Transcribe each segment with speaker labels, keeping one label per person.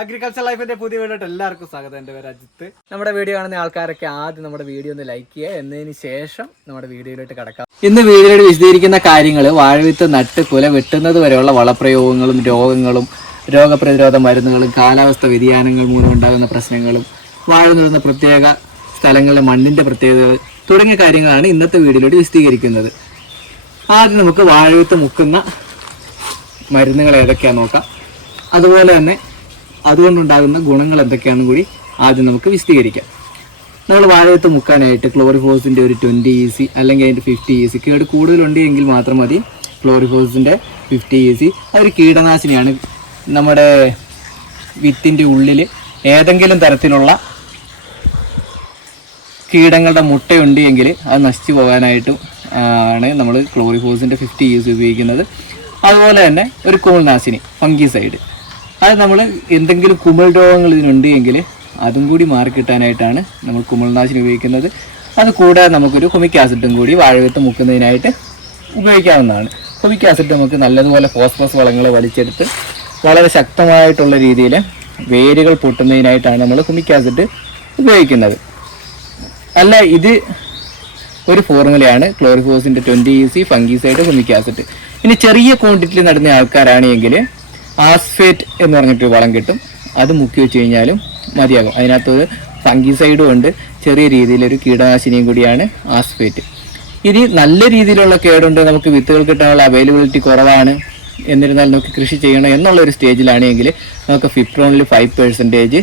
Speaker 1: Agriculture ലൈഫിന്റെ പുതിയ video എല്ലാവർക്കും സ്വാഗതം. എന്റെ പേര് അജിത്ത്. നമ്മുടെ വീഡിയോ കാണുന്ന ആൾക്കാരൊക്കെ ആദ്യം നമ്മുടെ വീഡിയോ ഒന്ന് ലൈക്ക് ചെയ്യുക. എന്നതിന് ശേഷം നമ്മുടെ വീഡിയോയിലോട്ട് കിടക്കാം. ഇന്ന് വീഡിയോയിൽ വിശദീകരിക്കുന്ന കാര്യങ്ങൾ വാഴവിത്ത് നട്ട് കുല വെട്ടുന്നത് വരെയുള്ള വളപ്രയോഗങ്ങളും രോഗങ്ങളും രോഗപ്രതിരോധ മരുന്നുകളും കാലാവസ്ഥ വ്യതിയാനങ്ങൾ മൂലം ഉണ്ടാകുന്ന പ്രശ്നങ്ങളും വാഴ നടുന്ന പ്രത്യേക സ്ഥലങ്ങളിലെ മണ്ണിന്റെ പ്രത്യേകതകൾ തുടങ്ങിയ കാര്യങ്ങളാണ് ഇന്നത്തെ വീഡിയോയിൽ വിശദീകരിക്കുന്നത്. ആദ്യം നമുക്ക് വാഴവിത്ത് മുക്കുന്ന മരുന്നുകൾ ഏതൊക്കെയാണെന്ന് നോക്കാം. അതുപോലെ തന്നെ അതുകൊണ്ടുണ്ടാകുന്ന ഗുണങ്ങൾ എന്തൊക്കെയാണെന്ന് കൂടി ആദ്യം നമുക്ക് വിശദീകരിക്കാം. നമ്മൾ വാഴയത്ത് മുക്കാനായിട്ട് ക്ലോറിഫോസിന്റെ ഒരു ട്വന്റി ഇ സി അല്ലെങ്കിൽ അതിന്റെ ഫിഫ്റ്റി ഇ സി കേട് കൂടുതലുണ്ട് എങ്കിൽ മാത്രം മതി. ക്ലോറിഫോസിന്റെ ഫിഫ്റ്റി ഇ സി അതൊരു കീടനാശിനിയാണ്. നമ്മുടെ വിത്തിന്റെ ഉള്ളിൽ ഏതെങ്കിലും തരത്തിലുള്ള കീടങ്ങളുടെ മുട്ടയുണ്ട് എങ്കിൽ അത് നശിച്ചു പോകാനായിട്ടും ആണ് നമ്മൾ ക്ലോറിഫോസിന്റെ ഫിഫ്റ്റി യൂസ് ഉപയോഗിക്കുന്നത്. അതുപോലെ തന്നെ ഒരു കുമിൾനാശിനി ഫംഗിസൈഡ്. അത് നമ്മൾ എന്തെങ്കിലും കുമൾ രോഗങ്ങൾ ഇതിനുണ്ട് എങ്കിൽ അതും കൂടി മാറിക്കിട്ടാനായിട്ടാണ് നമ്മൾ കുമിൾനാശിനി ഉപയോഗിക്കുന്നത്. അത് കൂടാതെ നമുക്കൊരു ഹൊമിക് ആസിഡും കൂടി വാഴകത്ത് മുക്കുന്നതിനായിട്ട് ഉപയോഗിക്കാവുന്നതാണ്. ഹൊമിക് ആസിഡ് നമുക്ക് നല്ലതുപോലെ ഫോസ്ഫറസ് വളങ്ങളെ വലിച്ചെടുത്ത് വളരെ ശക്തമായിട്ടുള്ള രീതിയിൽ വേരുകൾ പൊട്ടുന്നതിനായിട്ടാണ് നമ്മൾ ഹൊമിക് ആസിഡ് ഉപയോഗിക്കുന്നത്. അല്ല ഇത് ഒരു ഫോർമുലയാണ്. ക്ലോറിഫോസിന്റെ twenty E C fungicide humic acid. ഇനി ചെറിയ ക്വാണ്ടിറ്റിയിൽ നടന്ന ആൾക്കാരാണെങ്കിൽ ആസ്ഫേറ്റ് എന്ന് പറഞ്ഞിട്ട് വളം കിട്ടും. അത് മുക്കി വെച്ച് കഴിഞ്ഞാലും മതിയാകും. അതിനകത്ത് ഒരു ഫംഗിസൈഡും ഉണ്ട്. ചെറിയ രീതിയിലൊരു കീടനാശിനിയും കൂടിയാണ് ആസ്ഫേറ്റ്. ഇനി നല്ല രീതിയിലുള്ള കേടുണ്ട് നമുക്ക് വിത്തുകൾ കിട്ടാനുള്ള അവൈലബിലിറ്റി കുറവാണ്. എന്നിരുന്നാൽ നമുക്ക് കൃഷി ചെയ്യണം എന്നുള്ള ഒരു സ്റ്റേജിലാണെങ്കിൽ നമുക്ക് ഫിപ്രോണിൽ ഫൈവ് പെർസെന്റേജ്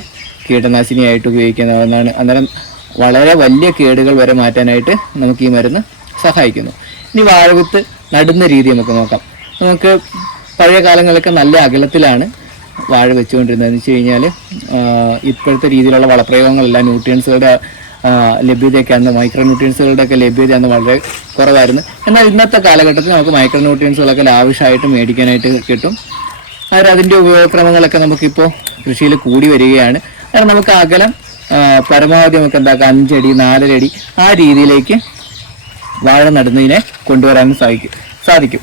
Speaker 1: കീടനാശിനിയായിട്ട് ഉപയോഗിക്കുന്നതാണ് അന്നേരം വളരെ വലിയ കേടുകൾ വരെ മാറ്റാനായിട്ട് നമുക്ക് ഈ മരുന്ന് സഹായിക്കുന്നു. ഇനി വാഴവിത്ത് നടുന്ന രീതി നമുക്ക് നോക്കാം. നമുക്ക് പഴയ കാലങ്ങളിലൊക്കെ നല്ല അകലത്തിലാണ് വാഴ വെച്ചുകൊണ്ടിരുന്നത്. എന്ന് വെച്ച് കഴിഞ്ഞാൽ ഇപ്പോഴത്തെ രീതിയിലുള്ള വളപ്രയോഗങ്ങളെല്ലാം ന്യൂട്രിയൻസുകളുടെ ലഭ്യതയൊക്കെ അന്ന് മൈക്രോ ന്യൂട്രിയൻസുകളുടെ ഒക്കെ ലഭ്യത അന്ന് വളരെ കുറവായിരുന്നു. എന്നാൽ ഇന്നത്തെ കാലഘട്ടത്തിൽ നമുക്ക് മൈക്രോ ന്യൂട്രിയൻസുകളൊക്കെ ലാവിഷായിട്ട് മേടിക്കാനായിട്ട് കിട്ടും. അതിന്റെ ഉപയോഗക്രമങ്ങളൊക്കെ നമുക്കിപ്പോൾ കൃഷിയിൽ കൂടി വരികയാണ്. കാരണം നമുക്ക് അകലം പരമാവധി നമുക്ക് എന്താക്കാം? അഞ്ചടി നാലരടി ആ രീതിയിലേക്ക് വാഴ നടുന്നതിനെ കൊണ്ടുവരാനും സാധിക്കും സാധിക്കും.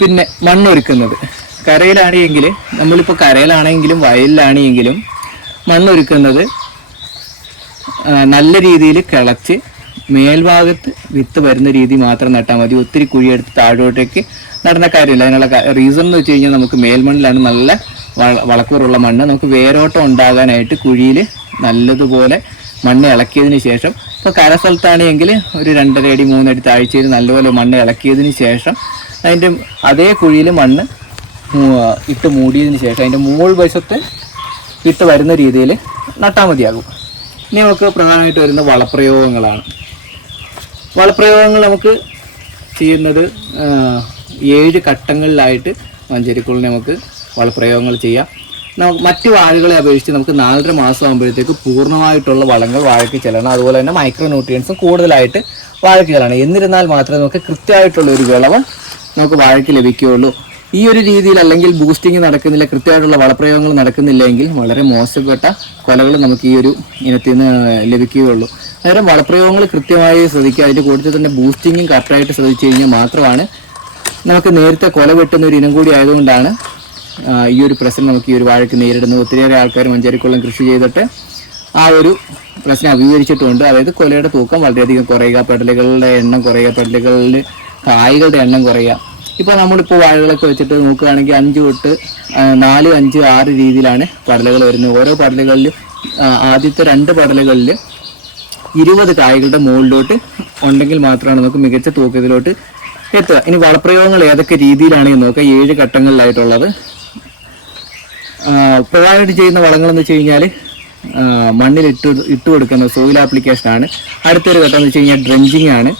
Speaker 1: പിന്നെ മണ്ണൊരുക്കുന്നത്. കരയിലാണെങ്കിൽ നമ്മളിപ്പോൾ കരയിലാണെങ്കിലും വയലിലാണെങ്കിലും മണ്ണൊരുക്കുന്നത് നല്ല രീതിയിൽ കിളച്ച് മേൽഭാഗത്ത് വിത്ത് വരുന്ന രീതി മാത്രം നട്ടാൽ മതി. ഒത്തിരി കുഴിയെടുത്ത് താഴോട്ടേക്ക് നടന്ന കാര്യമില്ല. അതിനുള്ള റീസൺ എന്ന് വെച്ച് കഴിഞ്ഞാൽ നമുക്ക് മേൽമണ്ണിലാണ് നല്ല വള- വളക്കൂറുള്ള മണ്ണ്. നമുക്ക് വേരോട്ടം ഉണ്ടാകാനായിട്ട് കുഴിയിൽ നല്ലതുപോലെ മണ്ണ് ഇളക്കിയതിന് ശേഷം ഇപ്പോൾ കര സ്ഥലത്താണെങ്കിൽ ഒരു രണ്ടര അടി മൂന്നടി താഴ്ചയിൽ നല്ലപോലെ മണ്ണ് ഇളക്കിയതിന് ശേഷം അതിന്റെ അതേ കുഴിയിൽ മണ്ണ് ഇട്ട് മൂടിയതിന് ശേഷം അതിന്റെ മുകൾ വശത്ത് വിത്ത് വരുന്ന രീതിയിൽ നട്ടാൽ മതിയാകും. ഇനി നമുക്ക് പ്രധാനമായിട്ട് വരുന്ന വളപ്രയോഗങ്ങളാണ്. വളപ്രയോഗങ്ങൾ നമുക്ക് ചെയ്യുന്നത് ഏഴ് ഘട്ടങ്ങളിലായിട്ട് മഞ്ചേരിക്കുള്ളിൽ നമുക്ക് വളപ്രയോഗങ്ങൾ ചെയ്യാം. മറ്റു വാഴകളെ അപേക്ഷിച്ച് നമുക്ക് നാലര മാസം ആകുമ്പോഴത്തേക്ക് പൂർണമായിട്ടുള്ള വളങ്ങൾ വാഴയ്ക്ക് ചെല്ലണം. അതുപോലെ തന്നെ മൈക്രോ ന്യൂട്രിയൻസും കൂടുതലായിട്ട് വാഴയ്ക്ക് ചെല്ലണം. എന്നിരുന്നാൽ മാത്രമേ നമുക്ക് കൃത്യമായിട്ടുള്ള ഒരു വിളവ് നമുക്ക് വാഴയ്ക്ക് ലഭിക്കുകയുള്ളൂ. ഈ ഒരു രീതിയിൽ അല്ലെങ്കിൽ ബൂസ്റ്റിംഗ് നടക്കുന്നില്ല കൃത്യമായിട്ടുള്ള വളപ്രയോഗങ്ങൾ നടക്കുന്നില്ലെങ്കിൽ വളരെ മോശപ്പെട്ട കൊലകൾ നമുക്ക് ഈ ഒരു ഇനത്തിൽ നിന്ന് ലഭിക്കുകയുള്ളൂ. അന്നേരം വളപ്രയോഗങ്ങൾ കൃത്യമായി ശ്രദ്ധിക്കുക. അതിന്റെ കൂടുതൽ തന്നെ ബൂസ്റ്റിങ്ങും കറക്റ്റായിട്ട് ശ്രദ്ധിച്ചു കഴിഞ്ഞാൽ മാത്രമാണ് നമുക്ക് നേരത്തെ കൊല വെട്ടുന്ന ഒരു ഇനം കൂടി ആയതുകൊണ്ടാണ് ഈ ഒരു പ്രശ്നം നമുക്ക് ഈ ഒരു വാഴയ്ക്ക് നേരിടുന്നത്. ഒത്തിരിയേറെ ആൾക്കാർ മഞ്ചേരിക്കുളം കൃഷി ചെയ്തിട്ട് ആ ഒരു പ്രശ്നം അഭിമുഖീകരിച്ചിട്ടുണ്ട്. അതായത് കൊലയുടെ തൂക്കം വളരെയധികം കുറയുക പെടലുകളുടെ എണ്ണം കുറയുക പെടലുകളിൽ കായ്കളുടെ എണ്ണം കുറയുക. ഇപ്പോൾ നമ്മളിപ്പോൾ വാഴകളൊക്കെ വെച്ചിട്ട് നോക്കുകയാണെങ്കിൽ അഞ്ച് തൊട്ട് നാല് അഞ്ച് ആറ് രീതിയിലാണ് പടലുകൾ വരുന്നത്. ഓരോ പടലുകളിലും ആദ്യത്തെ രണ്ട് പടലുകളിൽ ഇരുപത് കായ്കളുടെ മുകളിലോട്ട് ഉണ്ടെങ്കിൽ മാത്രമാണ് നമുക്ക് മികച്ച തൂക്കത്തിലോട്ട് എത്തുക. ഇനി വളപ്രയോഗങ്ങൾ ഏതൊക്കെ രീതിയിലാണ് നോക്കുക ഏഴ് ഘട്ടങ്ങളിലായിട്ടുള്ളത്. പ്രധാനമായിട്ട് ചെയ്യുന്ന വളങ്ങളെന്ന് വെച്ച് കഴിഞ്ഞാൽ മണ്ണിൽ ഇട്ട് ഇട്ട് കൊടുക്കുന്ന സോയിൽ ആപ്ലിക്കേഷനാണ് അടുത്തൊരു ഘട്ടം എന്ന് വെച്ച് കഴിഞ്ഞാൽ ഡ്രഞ്ചിങ് ആണ്.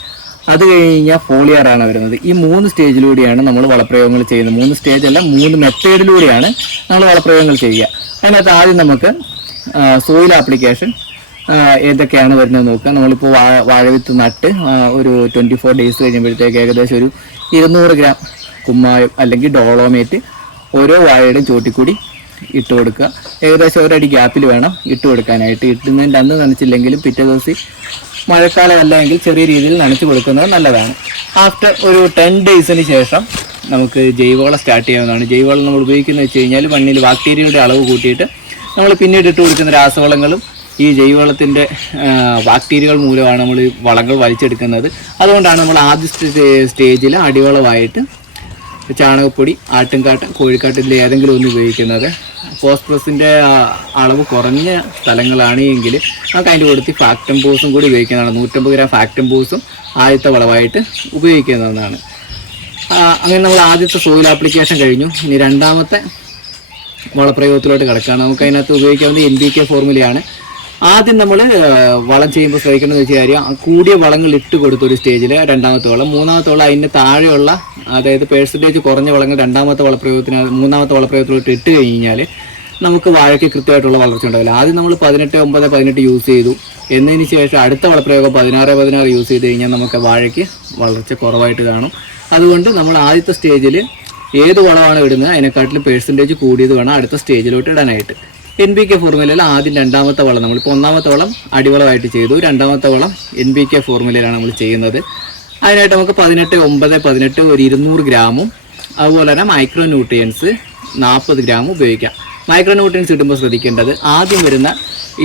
Speaker 1: അത് കഴിഞ്ഞാൽ ഫോളിയാറാണ് വരുന്നത്. ഈ മൂന്ന് സ്റ്റേജിലൂടെയാണ് നമ്മൾ വളപ്രയോഗങ്ങൾ ചെയ്യുന്നത്. മൂന്ന് സ്റ്റേജ് അല്ല മൂന്ന് മെത്തേഡിലൂടെയാണ് നമ്മൾ വളപ്രയോഗങ്ങൾ ചെയ്യുക. അതിനകത്ത് ആദ്യം നമുക്ക് സോയിൽ ആപ്ലിക്കേഷൻ ഏതൊക്കെയാണ് വരുന്നത് നോക്കുക. നമ്മളിപ്പോൾ വാഴ വാഴവിത്ത് നട്ട് ഒരു ട്വന്റി ഫോർ ഡേയ്സ് കഴിയുമ്പോഴത്തേക്ക് ഏകദേശം ഒരു ഇരുന്നൂറ് ഗ്രാം കുമ്മായം അല്ലെങ്കിൽ ഡോളോമേറ്റ് ഓരോ വാഴയുടെയും ചോട്ടിക്കൂടി ഇട്ട് കൊടുക്കുക. ഏകദേശം ഒരടി ഗ്യാപ്പിൽ വേണം ഇട്ട് കൊടുക്കാനായിട്ട്. ഇട്ടുന്നതിന്റെ അന്ന് നനച്ചില്ലെങ്കിലും പിറ്റേ ദിവസം മഴക്കാലം അല്ല എങ്കിൽ ചെറിയ രീതിയിൽ നനച്ച് കൊടുക്കുന്നത് നല്ലതാണ്. ആഫ്റ്റർ ഒരു ടെൻ ഡേയ്സിന് ശേഷം നമുക്ക് ജൈവവളം സ്റ്റാർട്ട് ചെയ്യാവുന്നതാണ്. ജൈവവളം നമ്മൾ ഉപയോഗിക്കുന്നത് വെച്ച് കഴിഞ്ഞാൽ മണ്ണിൽ ബാക്ടീരിയയുടെ അളവ് കൂട്ടിയിട്ട് നമ്മൾ പിന്നീട് ഇട്ട് കൊടുക്കുന്ന രാസവളങ്ങളും ഈ ജൈവവളത്തിന്റെ ബാക്ടീരിയകൾ മൂലമാണ് നമ്മൾ ഈ വളങ്ങൾ വലിച്ചെടുക്കുന്നത്. അതുകൊണ്ടാണ് നമ്മൾ ആദ്യ സ്റ്റേജിൽ അടിവളമായിട്ട് ചാണകപ്പൊടി ആട്ടുംകാട്ടം കോഴിക്കാട്ടിൽ ഏതെങ്കിലും ഒന്ന് ഉപയോഗിക്കുന്നത്. ഫോസ്ഫറസിന്റെ അളവ് കുറഞ്ഞ സ്ഥലങ്ങളാണ് എങ്കിൽ നമുക്ക് അതിന്റെ കൂടുതൽ ഫാക്ടം ബോസും കൂടി ഉപയോഗിക്കുന്നതാണ്. നൂറ്റമ്പത് ഗ്രാം ഫാക്ടം ബോസും ആദ്യത്തെ വളമായിട്ട് ഉപയോഗിക്കുന്നതാണ്. അങ്ങനെ നമ്മൾ ആദ്യത്തെ സോയിൽ ആപ്ലിക്കേഷൻ കഴിഞ്ഞു. ഇനി രണ്ടാമത്തെ വളപ്രയോഗത്തിലോട്ട് കിടക്കുകയാണ്. നമുക്ക് അതിനകത്ത് ഉപയോഗിക്കാവുന്ന എൻ ബി കെ ഫോർമുലയാണ് ആദ്യം നമ്മൾ വളം ചെയ്യുമ്പോൾ ശ്രമിക്കേണ്ടതെന്ന് വെച്ച കാര്യം കൂടിയ വളങ്ങൾ ഇട്ട് കൊടുത്തൊരു സ്റ്റേജിൽ രണ്ടാമത്തെ വളം മൂന്നാമത്തെ വളം അതിന്റെ താഴെയുള്ള അതായത് പേഴ്സന്റേജ് കുറഞ്ഞ വളങ്ങൾ രണ്ടാമത്തെ വളപ്രയോഗത്തിന് മൂന്നാമത്തെ വളപ്രയോഗത്തിലോട്ട് ഇട്ട് കഴിഞ്ഞാൽ നമുക്ക് വാഴയ്ക്ക് കൃത്യമായിട്ടുള്ള വളർച്ച ഉണ്ടാവില്ല. ആദ്യം നമ്മൾ പതിനെട്ട് ഒമ്പത് പതിനെട്ട് യൂസ് ചെയ്തു. എന്നതിന് ശേഷം അടുത്ത വളപ്രയോഗം പതിനാറ് പതിനാറ് യൂസ് ചെയ്ത് കഴിഞ്ഞാൽ നമുക്ക് വാഴയ്ക്ക് വളർച്ച കുറവായിട്ട് കാണും. അതുകൊണ്ട് നമ്മൾ ആദ്യത്തെ സ്റ്റേജിൽ ഏത് വളമാണ് ഇടുന്നത് അതിനെക്കാട്ടിലും പേഴ്സന്റേജ് കൂടിയത് വേണം അടുത്ത സ്റ്റേജിലോട്ട് ഇടാനായിട്ട്. എൻ ബി കെ ഫോർമുലയിൽ ആദ്യം രണ്ടാമത്തെ വളം നമ്മളിപ്പോൾ ഒന്നാമത്തെ വളം അടിവളമായിട്ട് ചെയ്തു. രണ്ടാമത്തെ വളം എൻ ബി കെ ഫോർമുലയിലാണ് നമ്മൾ ചെയ്യുന്നത്. അതിനായിട്ട് നമുക്ക് പതിനെട്ട് ഒമ്പത് പതിനെട്ട് ഒരു ഇരുന്നൂറ് ഗ്രാമും അതുപോലെ തന്നെ മൈക്രോ ന്യൂട്രിയൻസ് നാൽപ്പത് ഗ്രാമും ഉപയോഗിക്കാം. മൈക്രോ ന്യൂട്രിയൻസ് കിട്ടുമ്പോൾ ശ്രദ്ധിക്കേണ്ടത് ആദ്യം വരുന്ന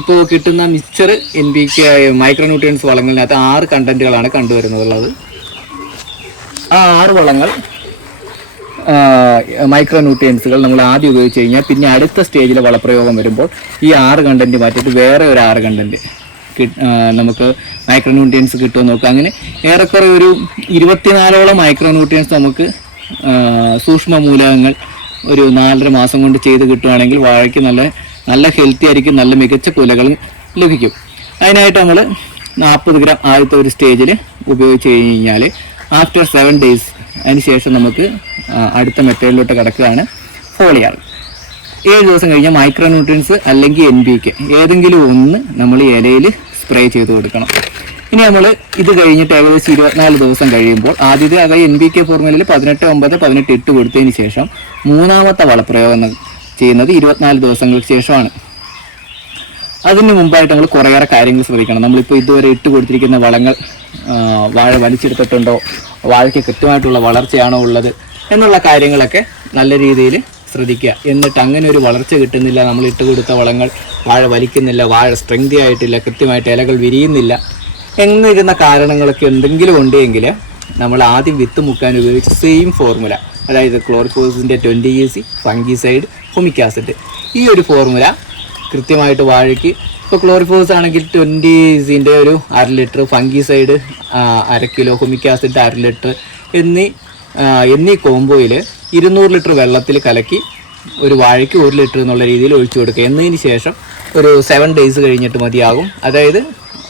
Speaker 1: ഇപ്പോൾ കിട്ടുന്ന mixture N B K micro nutrients വളങ്ങളിനകത്ത് ആറ് കണ്ടന്റുകളാണ് കണ്ടുവരുന്നതുള്ളത്. ആ ആറ് വളങ്ങൾ മൈക്രോ ന്യൂട്രിയൻസുകൾ നമ്മൾ ആദ്യം ഉപയോഗിച്ച് കഴിഞ്ഞാൽ പിന്നെ അടുത്ത സ്റ്റേജിലെ വളപ്രയോഗം വരുമ്പോൾ ഈ ആറ് കണ്ടന്റ് മാറ്റിയിട്ട് വേറെ ഒരു ആറ് കണ്ടന്റ് നമുക്ക് മൈക്രോ ന്യൂട്രിയൻസ് കിട്ടുമെന്ന് നോക്കുക അങ്ങനെ ഏറെക്കുറെ ഒരു ഇരുപത്തിനാലോളം മൈക്രോ ന്യൂട്രിയൻസ് നമുക്ക് സൂക്ഷ്മ മൂലകങ്ങൾ ഒരു നാലര മാസം കൊണ്ട് ചെയ്ത് കിട്ടുവാണെങ്കിൽ വാഴയ്ക്ക് നല്ല നല്ല ഹെൽത്തി ആയിരിക്കും നല്ല മികച്ച കുലകളും ലഭിക്കും. അതിനായിട്ട് നമ്മൾ നാൽപ്പത് ഗ്രാം ആദ്യത്തെ ഒരു സ്റ്റേജിൽ ഉപയോഗിച്ച് കഴിഞ്ഞ് കഴിഞ്ഞാൽ ആഫ്റ്റർ സെവൻ ഡേയ്സ് അതിന് ശേഷം നമുക്ക് അടുത്ത മെത്തേഡിലോട്ട് കിടക്കുകയാണ് ഫോളിയാർ ഏഴ് ദിവസം കഴിഞ്ഞാൽ മൈക്രോ ന്യൂട്രിയൻസ് അല്ലെങ്കിൽ എൻ ബി കെ ഏതെങ്കിലും ഒന്ന് നമ്മൾ ഇലയിൽ സ്പ്രേ ചെയ്ത് കൊടുക്കണം. ഇനി നമ്മൾ ഇത് കഴിഞ്ഞിട്ട് ഏകദേശം ഇരുപത്തിനാല് ദിവസം കഴിയുമ്പോൾ ആദ്യത്തെ അതായത് എൻ ബി കെ ഫോർമുലയിൽ പതിനെട്ട് ഒമ്പത് പതിനെട്ട് ഇട്ട് കൊടുത്തതിന് ശേഷം മൂന്നാമത്തെ വളപ്രയോഗം ചെയ്യുന്നത് ഇരുപത്തിനാല് ദിവസങ്ങൾക്ക് ശേഷമാണ്. അതിന് മുമ്പായിട്ട് നമ്മൾ കുറേയേറെ കാര്യങ്ങൾ ശ്രദ്ധിക്കണം. നമ്മളിപ്പോൾ ഇതുവരെ ഇട്ട് കൊടുത്തിരിക്കുന്ന വളങ്ങൾ വാഴ വലിച്ചെടുത്തിട്ടുണ്ടോ? വാഴയ്ക്ക് കൃത്യമായിട്ടുള്ള വളർച്ചയാണോ ഉള്ളത്? എന്നുള്ള കാര്യങ്ങളൊക്കെ നല്ല രീതിയിൽ ശ്രദ്ധിക്കുക. എന്നിട്ട് അങ്ങനെ ഒരു വളർച്ച കിട്ടുന്നില്ല. നമ്മൾ ഇട്ട് കൊടുത്ത വളങ്ങൾ വാഴ വലിക്കുന്നില്ല. വാഴ സ്ട്രെങ്തി ആയിട്ടില്ല. കൃത്യമായിട്ട് ഇലകൾ വിരിയുന്നില്ല. എന്നിരുന്ന കാരണങ്ങളൊക്കെ എന്തെങ്കിലും ഉണ്ടെങ്കിൽ നമ്മൾ ആദ്യം വിത്ത് മുക്കാൻ ഉപയോഗിച്ച സെയിം ഫോർമുല അതായത് ക്ലോറിഫോസിന്റെ twenty E C fungicide humic acid ഈ ഒരു ഫോർമുല കൃത്യമായിട്ട് വാഴയ്ക്ക് ഇപ്പോൾ ക്ലോറിഫോസ് ആണെങ്കിൽ ട്വന്റി സിന്റെ ഒരു അര ലിറ്റർ ഫംഗിസൈഡ് അര കിലോ ഹൊമിക് ആസിഡ് അര ലിറ്റർ എന്നീ എന്നീ കോമ്പോയിൽ ഇരുന്നൂറ് ലിറ്റർ വെള്ളത്തിൽ കലക്കി ഒരു വാഴയ്ക്ക് ഒരു ലിറ്റർ എന്നുള്ള രീതിയിൽ ഒഴിച്ചു കൊടുക്കുക. എന്നതിന് ശേഷം ഒരു സെവൻ ഡേയ്സ് കഴിഞ്ഞിട്ട് മതിയാകും. അതായത്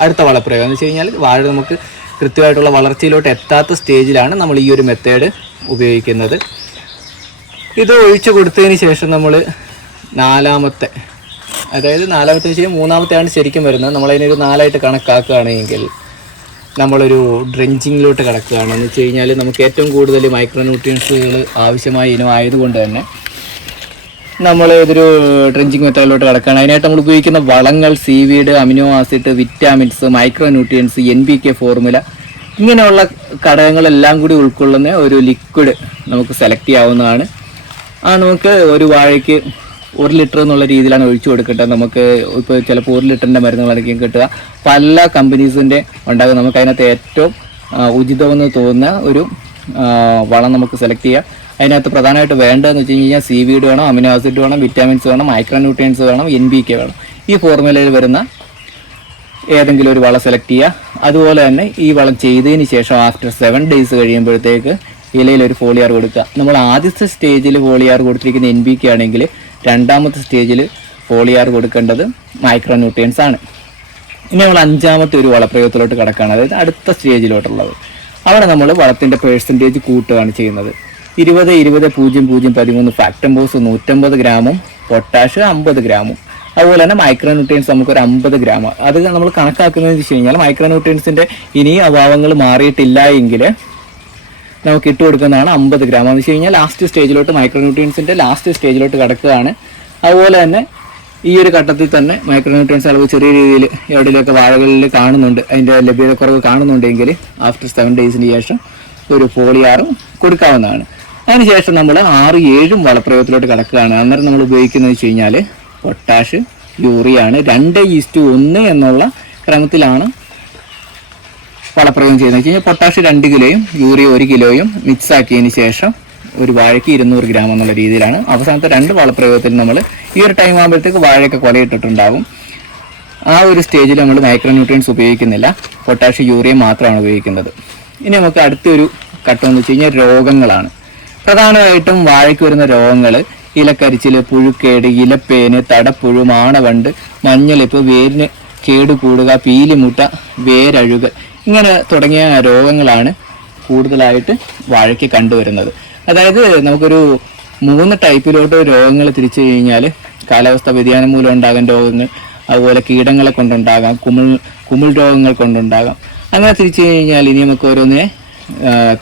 Speaker 1: അടുത്ത വളപ്രയോഗം. എന്ന് വെച്ച് കഴിഞ്ഞാൽ വാഴ നമുക്ക് കൃത്യമായിട്ടുള്ള വളർച്ചയിലോട്ട് എത്താത്ത സ്റ്റേജിലാണ് നമ്മൾ ഈ ഒരു മെത്തേഡ് ഉപയോഗിക്കുന്നത്. ഇത് ഒഴിച്ചു കൊടുത്തതിന് ശേഷം നമ്മൾ നാലാമത്തെ അതായത് നാലാമത്തെ വെച്ച് കഴിഞ്ഞാൽ മൂന്നാമത്തെയാണ് ശരിക്കും വരുന്നത്. നമ്മളതിനൊരു നാലായിട്ട് കണക്കാക്കുകയാണെങ്കിൽ നമ്മളൊരു ഡ്രെഞ്ചിങ്ങിലോട്ട് കിടക്കുകയാണ്. എന്ന് വെച്ച് കഴിഞ്ഞാൽ നമുക്ക് ഏറ്റവും കൂടുതൽ മൈക്രോ ന്യൂട്രിയൻസുകൾ ആവശ്യമായ ഇനം ആയതുകൊണ്ട് തന്നെ നമ്മൾ ഇതൊരു ഡ്രെഞ്ചിങ് മെത്തേഡിലോട്ട് കിടക്കുകയാണ്. അതിനായിട്ട് നമ്മൾ ഉപയോഗിക്കുന്ന വളങ്ങൾ seaweed amino acid vitamins micro nutrients N B K formula ഇങ്ങനെയുള്ള ഘടകങ്ങളെല്ലാം കൂടി ഉൾക്കൊള്ളുന്ന ഒരു ലിക്വിഡ് നമുക്ക് സെലക്ട് ചെയ്യാവുന്നതാണ്. ആ നമുക്ക് ഒരു വാഴയ്ക്ക് ഒരു ലിറ്റർ എന്നുള്ള രീതിയിലാണ് ഒഴിച്ചു കൊടുക്കേണ്ടത്. നമുക്ക് ഇപ്പോൾ ചിലപ്പോൾ ഒരു ലിറ്ററിന്റെ മരുന്നുകളായിരിക്കും കിട്ടുക. പല കമ്പനീസിന്റെ ഉണ്ടാകും. നമുക്ക് അതിനകത്ത് ഏറ്റവും ഉചിതമെന്ന് തോന്നുന്ന ഒരു വളം നമുക്ക് സെലക്ട് ചെയ്യാം. അതിനകത്ത് പ്രധാനമായിട്ട് വേണ്ടതെന്ന് വെച്ച് കഴിഞ്ഞാൽ സി വീഡ് വേണം അമിനോ ആസിഡ് വേണം വിറ്റാമിൻസ് വേണം മൈക്രോ ന്യൂട്രിയൻസ് വേണം എൻ ബി കെ വേണം. ഈ ഫോർമുലയിൽ വരുന്ന ഏതെങ്കിലും ഒരു വളം സെലക്ട് ചെയ്യുക. അതുപോലെ തന്നെ ഈ വളം ചെയ്തതിന് ശേഷം ആഫ്റ്റർ സെവൻ ഡേയ്സ് കഴിയുമ്പോഴത്തേക്ക് ഇലയിൽ ഒരു ഫോളിയാർ കൊടുക്കുക. നമ്മൾ ആദ്യത്തെ സ്റ്റേജിൽ ഫോളിയാർ കൊടുത്തിരിക്കുന്ന എൻ ബി കെ ആണെങ്കിൽ രണ്ടാമത്തെ സ്റ്റേജിൽ ഫോളിയാർ കൊടുക്കേണ്ടത് മൈക്രോ ന്യൂട്രിയൻസ് ആണ്. ഇനി നമ്മൾ അഞ്ചാമത്തെ ഒരു വളപ്രയോഗത്തിലോട്ട് കിടക്കുകയാണ് അതായത് അടുത്ത സ്റ്റേജിലോട്ടുള്ളത്. അവിടെ നമ്മൾ വളത്തിന്റെ പേഴ്സന്റേജ് കൂട്ടുകയാണ് ചെയ്യുന്നത്. ഇരുപത് ഇരുപത് പൂജ്യം പൂജ്യം പതിമൂന്ന് ഫാക്ടംബോസ് നൂറ്റമ്പത് ഗ്രാമും പൊട്ടാഷ് അമ്പത് ഗ്രാമും. അതുപോലെ തന്നെ മൈക്രോ ന്യൂട്രിയൻസ് നമുക്കൊരു അമ്പത് ഗ്രാം. അത് നമ്മൾ കണക്കാക്കുന്നതെന്ന് വെച്ച് കഴിഞ്ഞാൽ മൈക്രോ ന്യൂട്രിയൻസിന്റെ ഇനി അഭാവങ്ങൾ മാറിയിട്ടില്ല എങ്കിൽ നമുക്ക് ഇട്ട് കൊടുക്കുന്നതാണ് അമ്പത് ഗ്രാം. എന്ന് വെച്ച് കഴിഞ്ഞാൽ ലാസ്റ്റ് സ്റ്റേജിലോട്ട് മൈക്രോന്യൂട്രിയൻസിന്റെ ലാസ്റ്റ് സ്റ്റേജിലോട്ട് കിടക്കുകയാണ്. അതുപോലെ തന്നെ ഈ ഒരു ഘട്ടത്തിൽ തന്നെ മൈക്രോന്യൂട്രിയൻസ് അളവ് ചെറിയ രീതിയിൽ എവിടെയൊക്കെ വാഴകളിൽ കാണുന്നുണ്ട്. അതിന്റെ ലഭ്യതക്കുറവ് കാണുന്നുണ്ടെങ്കിൽ ആഫ്റ്റർ സെവൻ ഡേയ്സിന് ശേഷം ഒരു ഫോളിയാറും കൊടുക്കാവുന്നതാണ്. അതിനുശേഷം നമ്മൾ ആറ് ഏഴും വളപ്രയോഗത്തിലോട്ട് കിടക്കുകയാണ്. അന്നേരം നമ്മൾ ഉപയോഗിക്കുന്നത് വെച്ച് കഴിഞ്ഞാൽ പൊട്ടാഷ് യൂറിയാണ് രണ്ട് ഈസ്റ്റ് ഒന്ന് എന്നുള്ള ക്രമത്തിലാണ് വളപ്രയോഗം ചെയ്യുന്നത് വെച്ച് കഴിഞ്ഞാൽ പൊട്ടാഷ് രണ്ട് കിലോയും യൂറിയ ഒരു കിലോയും മിക്സ് ആക്കിയതിന് ശേഷം ഒരു വാഴയ്ക്ക് ഇരുന്നൂറ് ഗ്രാം എന്നുള്ള രീതിയിലാണ് അവസാനത്തെ രണ്ട് വളപ്രയോഗത്തിൽ നമ്മൾ ഈ ഒരു ടൈം ആകുമ്പോഴത്തേക്ക് വാഴയൊക്കെ കൊലയിട്ടിട്ടുണ്ടാകും ആ ഒരു സ്റ്റേജിൽ നമ്മൾ മൈക്രോ ന്യൂട്രിയൻസ് ഉപയോഗിക്കുന്നില്ല. പൊട്ടാഷ് യൂറിയ മാത്രമാണ് ഉപയോഗിക്കുന്നത്. ഇനി നമുക്ക് അടുത്തൊരു ഘട്ടം എന്ന് വെച്ച് കഴിഞ്ഞാൽ രോഗങ്ങളാണ്. പ്രധാനമായിട്ടും വാഴയ്ക്ക് വരുന്ന രോഗങ്ങൾ ഇലക്കരിച്ചിൽ പുഴുക്കേട് ഇലപ്പേന് തടപ്പുഴു മാണവണ്ട് മഞ്ഞളിപ്പ് വേരിന് കേടുകൂടുക പീലിമുട്ട വേരഴുക ഇങ്ങനെ തുടങ്ങിയ രോഗങ്ങളാണ് കൂടുതലായിട്ട് വാഴയ്ക്ക് കണ്ടുവരുന്നത്. അതായത് നമുക്കൊരു മൂന്ന് ടൈപ്പിലോട്ട് രോഗങ്ങൾ തിരിച്ചു കഴിഞ്ഞാൽ കാലാവസ്ഥ വ്യതിയാനം മൂലം ഉണ്ടാകാൻ രോഗങ്ങൾ അതുപോലെ കീടങ്ങളെ കൊണ്ടുണ്ടാകാം കുമിൾ കുമിൾ രോഗങ്ങൾ കൊണ്ടുണ്ടാകാം. അങ്ങനെ തിരിച്ചു കഴിഞ്ഞാൽ ഇനി നമുക്ക് ഓരോന്നിനെ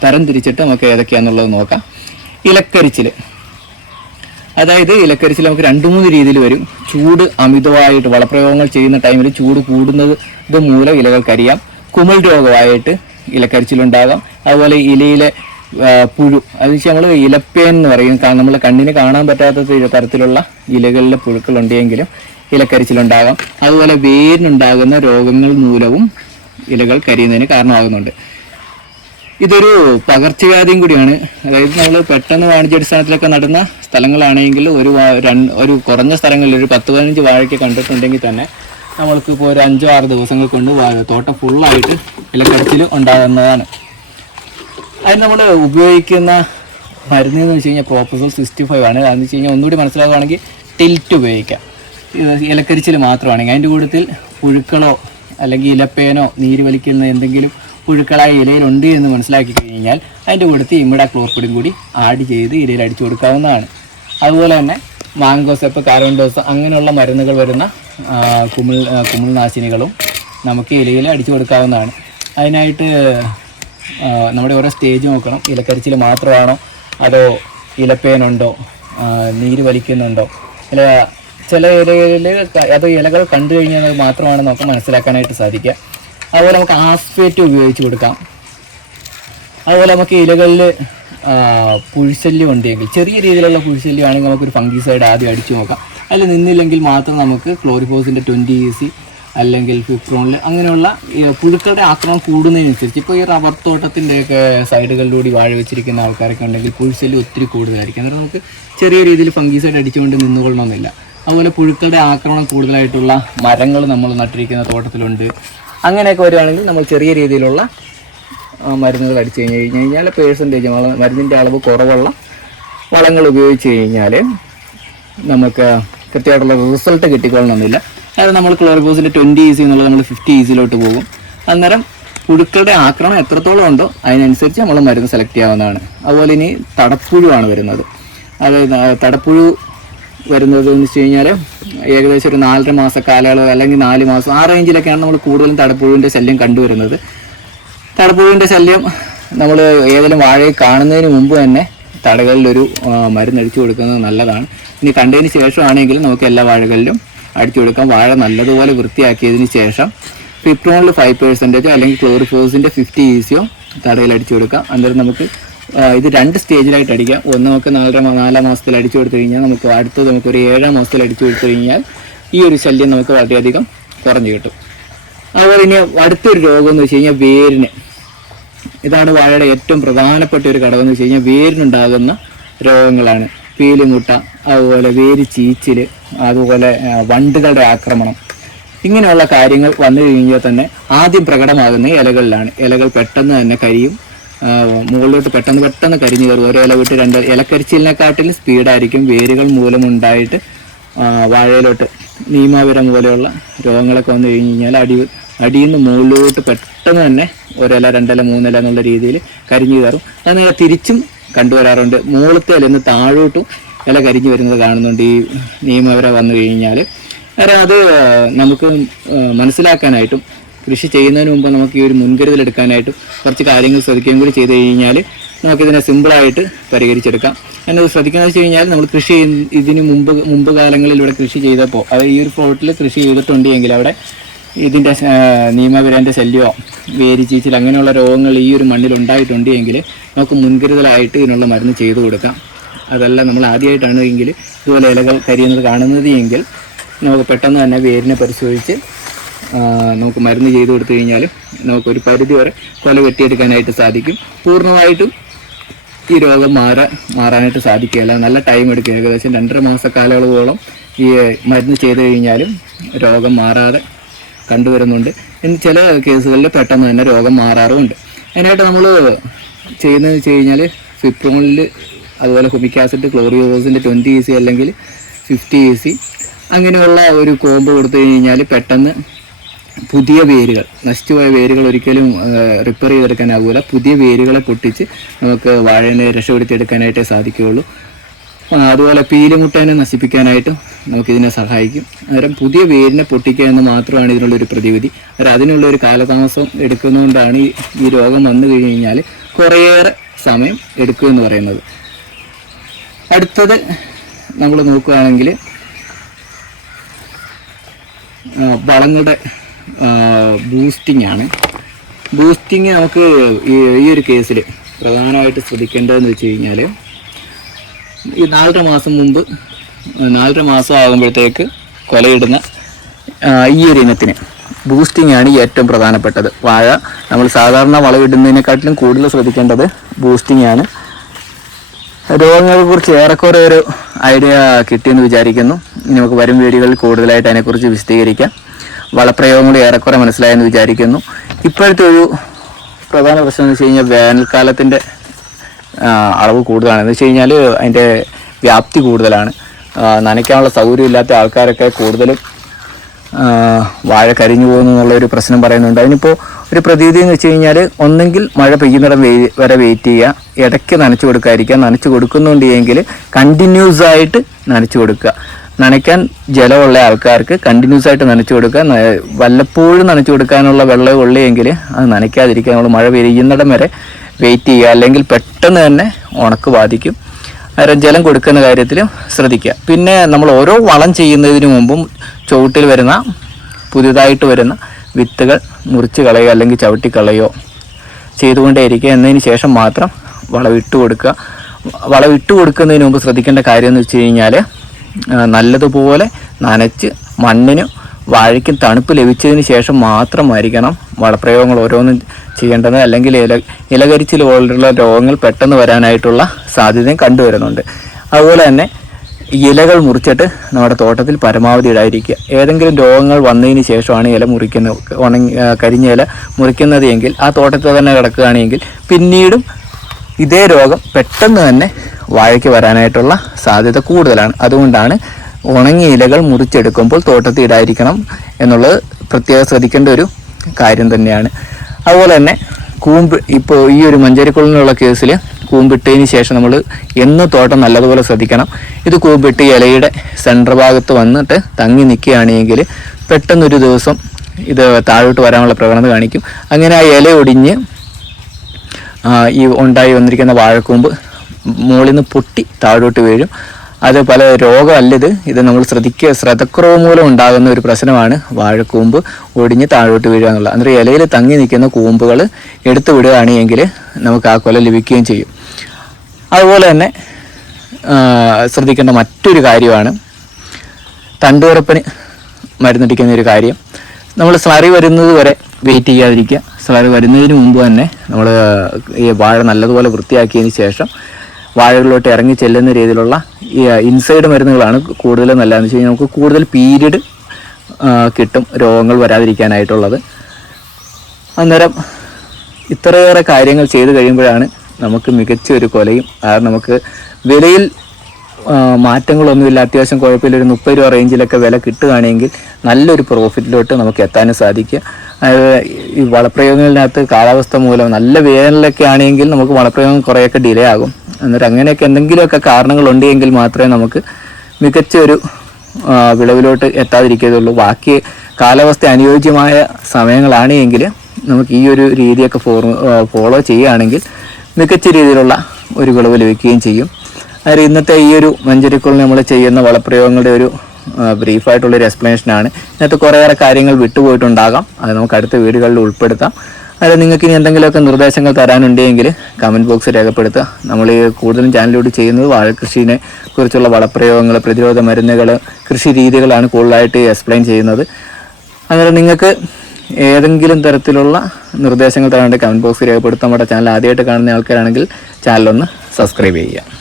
Speaker 1: തരം തിരിച്ചിട്ട് നമുക്ക് ഏതൊക്കെയാണെന്നുള്ളത് നോക്കാം. ഇലക്കരിച്ചിൽ അതായത് ഇലക്കരിച്ചിൽ നമുക്ക് രണ്ട് മൂന്ന് രീതിയിൽ വരും. ചൂട് അമിതമായിട്ട് വളപ്രയോഗങ്ങൾ ചെയ്യുന്ന ടൈമിൽ ചൂട് കൂടുന്നത് മൂലം ഇലകൾ കുമിൾ രോഗമായിട്ട് ഇലക്കരിച്ചിലുണ്ടാകാം. അതുപോലെ ഇലയിലെ പുഴു അത് നമ്മൾ ഇലപ്പേൻ എന്ന് പറയും. കാരണം നമ്മൾ കണ്ണിന് കാണാൻ പറ്റാത്ത തരത്തിലുള്ള ഇലകളിലെ പുഴുക്കൾ ഉണ്ടെങ്കിലും ഇലക്കരിച്ചിലുണ്ടാകാം. അതുപോലെ വേരിനുണ്ടാകുന്ന രോഗങ്ങൾ മൂലവും ഇലകൾ കരിയുന്നതിന് കാരണമാകുന്നുണ്ട്. ഇതൊരു പകർച്ചവ്യാധിയും കൂടിയാണ്. അതായത് നമ്മൾ പെട്ടെന്ന് വാണിജ്യാടിസ്ഥാനത്തിലൊക്കെ നടന്ന സ്ഥലങ്ങളാണെങ്കിൽ ഒരു ഒരു കുറഞ്ഞ സ്ഥലങ്ങളിൽ ഒരു പത്ത് പതിനഞ്ച് വാഴയ്ക്ക് കണ്ടിട്ടുണ്ടെങ്കിൽ തന്നെ നമ്മൾക്ക് ഇപ്പോൾ ഒരു അഞ്ചോ ആറ് ദിവസങ്ങൾ കൊണ്ട് തോട്ടം ഫുള്ളായിട്ട് ഇലക്കടച്ചിൽ ഉണ്ടാകുന്നതാണ്. അതിന് നമ്മൾ ഉപയോഗിക്കുന്ന മരുന്ന് എന്ന് വെച്ച് കഴിഞ്ഞാൽ പ്രോപ്പസോൾ സിക്സ്റ്റി ഫൈവ് ആണ്. അതെന്ന് വെച്ച് കഴിഞ്ഞാൽ ഒന്നുകൂടി മനസ്സിലാക്കുകയാണെങ്കിൽ ടിൽറ്റ് ഉപയോഗിക്കാം. ഇലക്കരിച്ചിൽ മാത്രമാണെങ്കിൽ അതിന്റെ കൂട്ടത്തിൽ പുഴുക്കളോ അല്ലെങ്കിൽ ഇലപ്പേനോ നീര് വലിക്കുന്ന എന്തെങ്കിലും പുഴുക്കളായ ഇലയിലുണ്ട് എന്ന് മനസ്സിലാക്കി കഴിഞ്ഞാൽ അതിന്റെ കൂട്ടത്തിൽ ഇമിഡ ക്ലോർപ്പിടും കൂടി ആഡ് ചെയ്ത് ഇലയിൽ അടിച്ചു കൊടുക്കാവുന്നതാണ്. അതുപോലെ തന്നെ മാങ്കോസെപ്പ് കാരോണ്ടോസ് അങ്ങനെയുള്ള മരുന്നുകൾ വരുന്ന ആ, കുമിൾ നാശിനികളും നമുക്ക് ഇലയിൽ അടിച്ചു കൊടുക്കാവുന്നതാണ്. അതിനായിട്ട് നമ്മുടെ ഓരോ സ്റ്റേജ് നോക്കണം. ഇലക്കരിച്ചിൽ മാത്രമാണോ? അതോ ഇലപ്പേനുണ്ടോ? നീര് വലിക്കുന്നുണ്ടോ? ഇല ചില ഇലകളിൽ അത് ഇലകൾ കണ്ടു കഴിഞ്ഞാൽ മാത്രമാണ് നമുക്ക് മനസ്സിലാക്കാനായിട്ട് സാധിക്കുക. അതുപോലെ നമുക്ക് ആസ്പേറ്റ് ഉപയോഗിച്ച് കൊടുക്കാം. അതുപോലെ നമുക്ക് ഇലകളിൽ പുഴുശല്യം ഉണ്ടെങ്കിൽ ചെറിയ രീതിയിലുള്ള പുഴുശല്യം ആണെങ്കിൽ നമുക്കൊരു ഫംഗിസൈഡ് ആദ്യം അടിച്ചു നോക്കാം. അതിൽ നിന്നില്ലെങ്കിൽ മാത്രം നമുക്ക് ക്ലോറിഫോസിന്റെ ട്വന്റി ഇ സി അല്ലെങ്കിൽ ഫിപ്രോണിൽ അങ്ങനെയുള്ള പുഴുക്കളുടെ ആക്രമണം കൂടുന്നതിനനുസരിച്ച് ഇപ്പോൾ ഈ റബ്ബർ തോട്ടത്തിന്റെയൊക്കെ സൈഡുകളിലൂടെ വാഴ വെച്ചിരിക്കുന്ന ആൾക്കാരൊക്കെ ഉണ്ടെങ്കിൽ പുഴുശല്യം ഒത്തിരി കൂടുതലായിരിക്കും. അന്നേരം നമുക്ക് ചെറിയ രീതിയിൽ ഫംഗിസൈഡ് അടിച്ചുകൊണ്ട് നിന്നുകൊള്ളണമെന്നില്ല. അതുപോലെ പുഴുക്കളുടെ ആക്രമണം കൂടുതലായിട്ടുള്ള മരങ്ങൾ നമ്മൾ നട്ടിരിക്കുന്ന തോട്ടത്തിലുണ്ട്. അങ്ങനെയൊക്കെ വരുവാണെങ്കിൽ നമ്മൾ ചെറിയ രീതിയിലുള്ള മരുന്നുകൾ അടിച്ചു കഴിഞ്ഞ് കഴിഞ്ഞ് കഴിഞ്ഞാൽ പേഴ്സന്റേജ് മരുന്നിന്റെ അളവ് കുറവുള്ള വളങ്ങൾ ഉപയോഗിച്ച് കഴിഞ്ഞാൽ നമുക്ക് കൃത്യമായിട്ടുള്ള റിസൾട്ട് കിട്ടിക്കൊള്ളണമെന്നില്ല. അതായത് നമ്മൾ ക്ലോറിബോസിന്റെ ട്വന്റി ഈസി എന്നുള്ളത് നമ്മൾ ഫിഫ്റ്റി ഈസിയിലോട്ട് പോകും. അന്നേരം പുഴുക്കളുടെ ആക്രമണം എത്രത്തോളം ഉണ്ടോ അതിനനുസരിച്ച് നമ്മൾ മരുന്ന് സെലക്ട് ചെയ്യാവുന്നതാണ്. അതുപോലെ ഇനി തടപ്പുഴുവാണ് വരുന്നത്. അതായത് തടപ്പുഴു വരുന്നത് എന്ന് വെച്ച് കഴിഞ്ഞാൽ ഏകദേശം ഒരു നാലര മാസ കാലയളവ് അല്ലെങ്കിൽ നാല് മാസം ആ റേഞ്ചിലൊക്കെയാണ് നമ്മൾ കൂടുതലും തടപ്പുഴുവിന്റെ ശല്യം കണ്ടുവരുന്നത്. തടപ്പുഴുവിന്റെ ശല്യം നമ്മൾ ഏതെങ്കിലും വാഴയെ കാണുന്നതിന് മുമ്പ് തന്നെ തടകളിലൊരു ആ, മരുന്ന് അടിച്ചു കൊടുക്കുന്നത് നല്ലതാണ്. ഇനി കണ്ടതിന് ശേഷമാണെങ്കിൽ നമുക്ക് എല്ലാ വാഴകളിലും അടിച്ചു കൊടുക്കാം. വാഴ നല്ലതുപോലെ വൃത്തിയാക്കിയതിന് ശേഷം ഫിപ്രോണിൽ ഫൈവ് പേഴ്സന്റേജോ അല്ലെങ്കിൽ ക്ലോറിഫോസിന്റെ ഫിഫ്റ്റി ഈസിയോ തടയിൽ അടിച്ചു കൊടുക്കാം. അന്നേരം നമുക്ക് ഇത് രണ്ട് സ്റ്റേജിലായിട്ട് അടിക്കാം. ഒന്ന് നമുക്ക് നാലര നാലാം മാസത്തിൽ അടിച്ചു കൊടുത്തു കഴിഞ്ഞാൽ നമുക്ക് അടുത്തത് നമുക്ക് ഒരു ഏഴാം മാസത്തിൽ അടിച്ചു കൊടുത്തു കഴിഞ്ഞാൽ ഈ ഒരു ശല്യം നമുക്ക് വളരെയധികം കുറഞ്ഞു കിട്ടും. അതുപോലെ ഇനി അടുത്തൊരു രോഗം എന്ന് വെച്ച് കഴിഞ്ഞാൽ വേരിന്. ഇതാണ് വാഴയുടെ ഏറ്റവും പ്രധാനപ്പെട്ട ഒരു ഘടകം എന്ന് വെച്ച് കഴിഞ്ഞാൽ വേരിനുണ്ടാകുന്ന രോഗങ്ങളാണ്. പീലിമുട്ട അതുപോലെ വേര് ചീച്ചിൽ അതുപോലെ വണ്ടുകളുടെ ആക്രമണം. ഇങ്ങനെയുള്ള കാര്യങ്ങൾ വന്നു കഴിഞ്ഞാൽ തന്നെ ആദ്യം പ്രകടമാകുന്ന ഇലകളിലാണ്. ഇലകൾ പെട്ടെന്ന് തന്നെ കരിയും മുകളിലോട്ട് പെട്ടെന്ന് പെട്ടെന്ന് കരിഞ്ഞു കയറും. ഓരോ ഇല വിട്ട് രണ്ട് ഇലക്കരിച്ചിലിനെക്കാട്ടിലും സ്പീഡായിരിക്കും വേരുകൾ മൂലമുണ്ടായിട്ട് വാഴയിലോട്ട് നീമാവിരം പോലെയുള്ള രോഗങ്ങളൊക്കെ വന്നു കഴിഞ്ഞ് കഴിഞ്ഞാൽ അടി അടിയിൽ നിന്ന് മുകളിലോട്ട് പെട്ടെന്ന് തന്നെ ഒരില രണ്ടില മൂന്നില എന്നുള്ള രീതിയിൽ കരിഞ്ഞു കയറും. അത് നേരെ തിരിച്ചും കണ്ടുവരാറുണ്ട്. മുകളിലത്തെ ഇല താഴോട്ടും ഇല കരിഞ്ഞു വരുന്നത് കാണുന്നുണ്ട്. ഈ നിയമവര വന്നു കഴിഞ്ഞാൽ. കാരണം അത് നമുക്ക് മനസ്സിലാക്കാനായിട്ടും കൃഷി ചെയ്യുന്നതിന് മുമ്പ് നമുക്ക് ഈ ഒരു മുൻകരുതൽ എടുക്കാനായിട്ടും കുറച്ച് കാര്യങ്ങൾ ശ്രദ്ധിക്കുകയും കൂടി ചെയ്ത് കഴിഞ്ഞാൽ നമുക്കിതിനെ സിമ്പിളായിട്ട് പരിഹരിച്ചെടുക്കാം. എന്നത് ശ്രദ്ധിക്കുന്നത് വെച്ച് കഴിഞ്ഞാൽ നമ്മൾ കൃഷി ഇതിന് മുമ്പ് മുമ്പ് കാലങ്ങളിൽ ഇവിടെ കൃഷി ചെയ്തപ്പോൾ അത് ഈ ഒരു പ്ലോട്ടിൽ കൃഷി ചെയ്തിട്ടുണ്ട് എങ്കിൽ അവിടെ ഇതിന്റെ നിയമവിരന്റെ ശല്യമോ വേരിച്ചീച്ചിൽ അങ്ങനെയുള്ള രോഗങ്ങൾ ഈ ഒരു മണ്ണിൽ ഉണ്ടായിട്ടുണ്ട് എങ്കിൽ നമുക്ക് മുൻകരുതലായിട്ട് ഇതിനുള്ള മരുന്ന് ചെയ്തു കൊടുക്കാം. അതല്ല നമ്മൾ ആദ്യമായിട്ടാണ് എങ്കിൽ ഇതുപോലെ ഇലകൾ കരിയുന്നത് കാണുന്നത് എങ്കിൽ നമുക്ക് പെട്ടെന്ന് തന്നെ വേരിനെ പരിശോധിച്ച് നമുക്ക് മരുന്ന് ചെയ്തു കൊടുത്തു കഴിഞ്ഞാൽ നമുക്കൊരു പരിധി വരെ കൊല വെട്ടിയെടുക്കാനായിട്ട് സാധിക്കും. പൂർണമായിട്ടും ഈ രോഗം മാറാൻ മാറാനായിട്ട് സാധിക്കുകയില്ല. നല്ല ടൈം എടുക്കുക ഏകദേശം രണ്ടര മാസ കാലയളവോളം ഈ മരുന്ന് ചെയ്തു കഴിഞ്ഞാലും രോഗം മാറാതെ കണ്ടുവരുന്നുണ്ട്. ചില കേസുകളിൽ പെട്ടെന്ന് തന്നെ രോഗം മാറാറുമുണ്ട്. അതിനായിട്ട് നമ്മൾ ചെയ്യുന്നതെന്ന് വെച്ച് കഴിഞ്ഞാൽ ഫിപ്രോണിൽ അതുപോലെ ഹുമിക് ആസിഡ് ക്ലോറിയോസിന്റെ ട്വന്റി ഇ സി അല്ലെങ്കിൽ ഫിഫ്റ്റി ഇ സി അങ്ങനെയുള്ള ഒരു കോമ്പ് കൊടുത്തു കഴിഞ്ഞാൽ പെട്ടെന്ന് പുതിയ വേരുകൾ നശിച്ചുപോയ വേരുകൾ ഒരിക്കലും റിപ്പയർ ചെയ്തെടുക്കാനാവില്ല പുതിയ വേരുകളെ പൊട്ടിച്ച് നമുക്ക് വാഴനെ രക്ഷപ്പെടുത്തിയെടുക്കാനായിട്ടേ സാധിക്കുകയുള്ളൂ. അതുപോലെ പീലിമുട്ടേനെ നശിപ്പിക്കാനായിട്ടും നമുക്കിതിനെ സഹായിക്കും. അന്നേരം പുതിയ വേരിനെ പൊട്ടിക്കുക എന്ന് മാത്രമാണ് ഇതിനുള്ളൊരു പ്രതിവിധി. അന്നേരം അതിനുള്ള ഒരു കാലതാമസം എടുക്കുന്നതുകൊണ്ടാണ് ഈ ഈ രോഗം വന്നു കഴിഞ്ഞാൽ കുറേയേറെ സമയം എടുക്കുമെന്ന് പറയുന്നത്. അടുത്തത് നമ്മൾ നോക്കുകയാണെങ്കിൽ വളങ്ങളുടെ ബൂസ്റ്റിംഗ് ആണ്. ബൂസ്റ്റിങ് നമുക്ക് ഈ ഒരു കേസിൽ പ്രധാനമായിട്ട് ശ്രദ്ധിക്കേണ്ടതെന്ന് വെച്ച് കഴിഞ്ഞാൽ ഈ നാലര മാസം മുമ്പ് നാലര മാസം ആകുമ്പോഴത്തേക്ക് കൊലയിടുന്ന ഈ ഒരു ഇനത്തിന് ബൂസ്റ്റിംഗ് ആണ് ഏറ്റവും പ്രധാനപ്പെട്ടത്. വാഴ നമ്മൾ സാധാരണ വളമിടുന്നതിനെക്കാട്ടിലും കൂടുതൽ ശ്രദ്ധിക്കേണ്ടത് ബൂസ്റ്റിംഗ് ആണ്. രോഗങ്ങളെ കുറിച്ച് ഏറെക്കുറെ ഒരു ഐഡിയ കിട്ടിയെന്ന് വിചാരിക്കുന്നു. ഇനി നമുക്ക് വരും വീഡിയോകളിൽ കൂടുതലായിട്ട് അതിനെക്കുറിച്ച് വിശദീകരിക്കാം. വളപ്രയോഗങ്ങൾ ഏറെക്കുറെ മനസ്സിലായെന്ന് വിചാരിക്കുന്നു. ഇപ്പോഴത്തെ ഒരു പ്രധാന പ്രശ്നം എന്ന് വെച്ച് കഴിഞ്ഞാൽ വേനൽക്കാലത്തിന്റെ അളവ് കൂടുതലാണ്. എന്ന് വെച്ച് കഴിഞ്ഞാൽ അതിന്റെ വ്യാപ്തി കൂടുതലാണ്. നനയ്ക്കാനുള്ള സൗകര്യം ഇല്ലാത്ത ആൾക്കാരൊക്കെ കൂടുതലും വാഴ കരിഞ്ഞു പോകുന്നു എന്നുള്ള ഒരു പ്രശ്നം പറയുന്നുണ്ട്. അതിനിപ്പോൾ ഒരു പ്രതീതി എന്ന് വെച്ച് കഴിഞ്ഞാൽ ഒന്നെങ്കിൽ മഴ പെയ്യുന്നിടം വരെ വെയിറ്റ് ചെയ്യുക. ഇടയ്ക്ക് നനച്ചു കൊടുക്കാതിരിക്കുക. നനച്ചു കൊടുക്കുന്നുണ്ട് എങ്കിൽ കണ്ടിന്യൂസ് ആയിട്ട് നനച്ചു കൊടുക്കുക. നനയ്ക്കാൻ ജലമുള്ള ആൾക്കാർക്ക് കണ്ടിന്യൂസ് ആയിട്ട് നനച്ചു കൊടുക്കുക. വല്ലപ്പോഴും നനച്ചു കൊടുക്കാനുള്ള വെള്ളം ഉള്ളെങ്കിൽ അത് നനയ്ക്കാതിരിക്കുക. നമ്മൾ മഴ പെയ്യുന്നിടം വരെ വെയിറ്റ് ചെയ്യുക. അല്ലെങ്കിൽ പെട്ടെന്ന് തന്നെ ഉണക്ക് ബാധിക്കും. അന്നേരം ജലം കൊടുക്കുന്ന കാര്യത്തിലും ശ്രദ്ധിക്കുക. പിന്നെ നമ്മൾ ഓരോ വളം ചെയ്യുന്നതിന് മുമ്പും ചുവട്ടിൽ വരുന്ന പുതിയതായിട്ട് വരുന്ന വിത്തുകൾ മുറിച്ച് കളയുക അല്ലെങ്കിൽ ചവിട്ടി കളയോ ചെയ്തുകൊണ്ടേയിരിക്കുക. എന്നതിന് ശേഷം മാത്രം വളവിട്ട് കൊടുക്കുക. വളവിട്ട് കൊടുക്കുന്നതിന് മുമ്പ് ശ്രദ്ധിക്കേണ്ട കാര്യം എന്ന് വെച്ച് കഴിഞ്ഞാൽ നല്ലതുപോലെ നനച്ച് മണ്ണിന് വാഴയ്ക്കും തണുപ്പ് ലഭിച്ചതിന് ശേഷം മാത്രമായിരിക്കണം വളപ്രയോഗങ്ങൾ ഓരോന്നും ചെയ്യേണ്ടത്. അല്ലെങ്കിൽ ഇല ഇലകരിച്ചിൽ പോലുള്ള രോഗങ്ങൾ പെട്ടെന്ന് വരാനായിട്ടുള്ള സാധ്യതയും കണ്ടുവരുന്നുണ്ട്. അതുപോലെ തന്നെ ഇലകൾ മുറിച്ചിട്ട് നമ്മുടെ തോട്ടത്തിൽ പരമാവധി ഇടാതിരിക്കുക. ഏതെങ്കിലും രോഗങ്ങൾ വന്നതിന് ശേഷമാണ് ഇല മുറിക്കുന്നത്. ഉണങ്ങി കരിഞ്ഞ ഇല മുറിക്കുന്നത് എങ്കിൽ ആ തോട്ടത്തിൽ തന്നെ കിടക്കുകയാണെങ്കിൽ പിന്നീടും ഇതേ രോഗം പെട്ടെന്ന് തന്നെ വാഴയ്ക്ക് വരാനായിട്ടുള്ള സാധ്യത കൂടുതലാണ്. അതുകൊണ്ടാണ് ഉണങ്ങിയ ഇലകൾ മുറിച്ചെടുക്കുമ്പോൾ തോട്ടത്തിൽ ഇടായിരിക്കണം എന്നുള്ളത് പ്രത്യേകം ശ്രദ്ധിക്കേണ്ട ഒരു കാര്യം തന്നെയാണ് അതുപോലെ തന്നെ കൂമ്പ് ഇപ്പോൾ ഈ ഒരു മഞ്ചേരിക്കുള്ളിനുള്ള കേസിൽ കൂമ്പിട്ടതിന് ശേഷം നമ്മൾ എന്ന് തോട്ടം നല്ലതുപോലെ ശ്രദ്ധിക്കണം ഇത് കൂമ്പിട്ട് ഇലയുടെ സെന്റർ ഭാഗത്ത് വന്നിട്ട് തങ്ങി നിൽക്കുകയാണെങ്കിൽ പെട്ടെന്നൊരു ദിവസം ഇത് താഴോട്ട് വരാനുള്ള പ്രവണത കാണിക്കും അങ്ങനെ ആ ഇല ഒടിഞ്ഞ് ഈ ഉണ്ടായി വന്നിരിക്കുന്ന വാഴക്കൂമ്പ് മുകളിൽ നിന്ന് പൊട്ടി താഴോട്ട് വീഴും അത് പല രോഗമല്ല ഇത്. ഇത് നമ്മൾ ശ്രദ്ധിക്കുക ശ്രദ്ധക്കുറവ് മൂലം ഉണ്ടാകുന്ന ഒരു പ്രശ്നമാണ് വാഴക്കൂമ്പ് ഒടിഞ്ഞ് താഴോട്ട് വീഴുക എന്നുള്ളത്. അന്നേരം ഇലയിൽ തങ്ങി നിൽക്കുന്ന കൂമ്പുകൾ എടുത്തു വിടുകയാണെങ്കിൽ നമുക്ക് ആ കൊല ലഭിക്കുകയും ചെയ്യും. അതുപോലെ തന്നെ ശ്രദ്ധിക്കേണ്ട മറ്റൊരു കാര്യമാണ് തണ്ടുറപ്പിന് മരുന്നടിക്കുന്ന ഒരു കാര്യം. നമ്മൾ സ്ലറി വരുന്നത് വരെ വെയിറ്റ് ചെയ്യാതിരിക്കുക. സ്ലറി വരുന്നതിന് മുമ്പ് തന്നെ നമ്മൾ ഈ വാഴ നല്ലതുപോലെ വൃത്തിയാക്കിയതിന് ശേഷം വാഴകളിലോട്ട് ഇറങ്ങി ചെല്ലുന്ന രീതിയിലുള്ള ഇൻസൈഡ് മരുന്നുകളാണ് കൂടുതലും നല്ലതെന്ന് വെച്ച് കഴിഞ്ഞാൽ നമുക്ക് കൂടുതൽ പീരീഡ് കിട്ടും രോഗങ്ങൾ വരാതിരിക്കാനായിട്ടുള്ളത്. അന്നേരം ഇത്രയേറെ കാര്യങ്ങൾ ചെയ്തു കഴിയുമ്പോഴാണ് നമുക്ക് മികച്ച ഒരു കൊലയും കാരണം നമുക്ക് വിലയിൽ മാറ്റങ്ങളൊന്നുമില്ല അത്യാവശ്യം കുഴപ്പമില്ല. ഒരു മുപ്പത് രൂപ റേഞ്ചിലൊക്കെ വില കിട്ടുകയാണെങ്കിൽ നല്ലൊരു പ്രോഫിറ്റിലോട്ട് നമുക്ക് എത്താനും സാധിക്കുക. അതായത് ഈ വളപ്രയോഗങ്ങളിനകത്ത് കാലാവസ്ഥ മൂലം നല്ല വേനലൊക്കെ ആണെങ്കിൽ നമുക്ക് വളപ്രയോഗം കുറേയൊക്കെ ഡിലേ ആകും. എന്നിട്ട് അങ്ങനെയൊക്കെ എന്തെങ്കിലുമൊക്കെ കാരണങ്ങളുണ്ടെങ്കിൽ മാത്രമേ നമുക്ക് മികച്ച ഒരു വിളവിലോട്ട് എത്താതിരിക്കുകയുള്ളൂ. ബാക്കി കാലാവസ്ഥ അനുയോജ്യമായ സമയങ്ങളാണ് എങ്കിൽ നമുക്ക് ഈ ഒരു രീതിയൊക്കെ ഫോളോ ചെയ്യുകയാണെങ്കിൽ മികച്ച രീതിയിലുള്ള ഒരു വിളവ് ലഭിക്കുകയും ചെയ്യും. അതായത് ഇന്നത്തെ ഈ ഒരു മഞ്ചരിക്കുളിൽ നമ്മൾ ചെയ്യുന്ന വളപ്രയോഗങ്ങളുടെ ഒരു ബ്രീഫായിട്ടുള്ളൊരു എക്സ്പ്ലനേഷനാണ്. ഇന്നത്തെ കുറേയേറെ കാര്യങ്ങൾ വിട്ടുപോയിട്ടുണ്ടാകാം. അത് നമുക്ക് അടുത്ത വീടുകളിൽ ഉൾപ്പെടുത്താം. അത് നിങ്ങൾക്ക് ഇനി എന്തെങ്കിലുമൊക്കെ നിർദ്ദേശങ്ങൾ തരാനുണ്ടെങ്കിൽ കമന്റ് ബോക്സ് രേഖപ്പെടുത്തുക. നമ്മൾ ഈ കൂടുതലും ചാനലിലൂടെ ചെയ്യുന്നത് വാഴക്കൃഷിനെ കുറിച്ചുള്ള വളപ്രയോഗങ്ങൾ പ്രതിരോധ മരുന്നുകൾ കൃഷി രീതികളാണ് കൂടുതലായിട്ട് എക്സ്പ്ലെയിൻ ചെയ്യുന്നത്. അങ്ങനെ നിങ്ങൾക്ക് ഏതെങ്കിലും തരത്തിലുള്ള നിർദ്ദേശങ്ങൾ തരാണ്ട് കമന്റ് ബോക്സ് രേഖപ്പെടുത്താൻ നമ്മുടെ ചാനൽ ആദ്യമായിട്ട് കാണുന്ന ആൾക്കാരാണെങ്കിൽ ചാനലൊന്ന് സബ്സ്ക്രൈബ് ചെയ്യുക.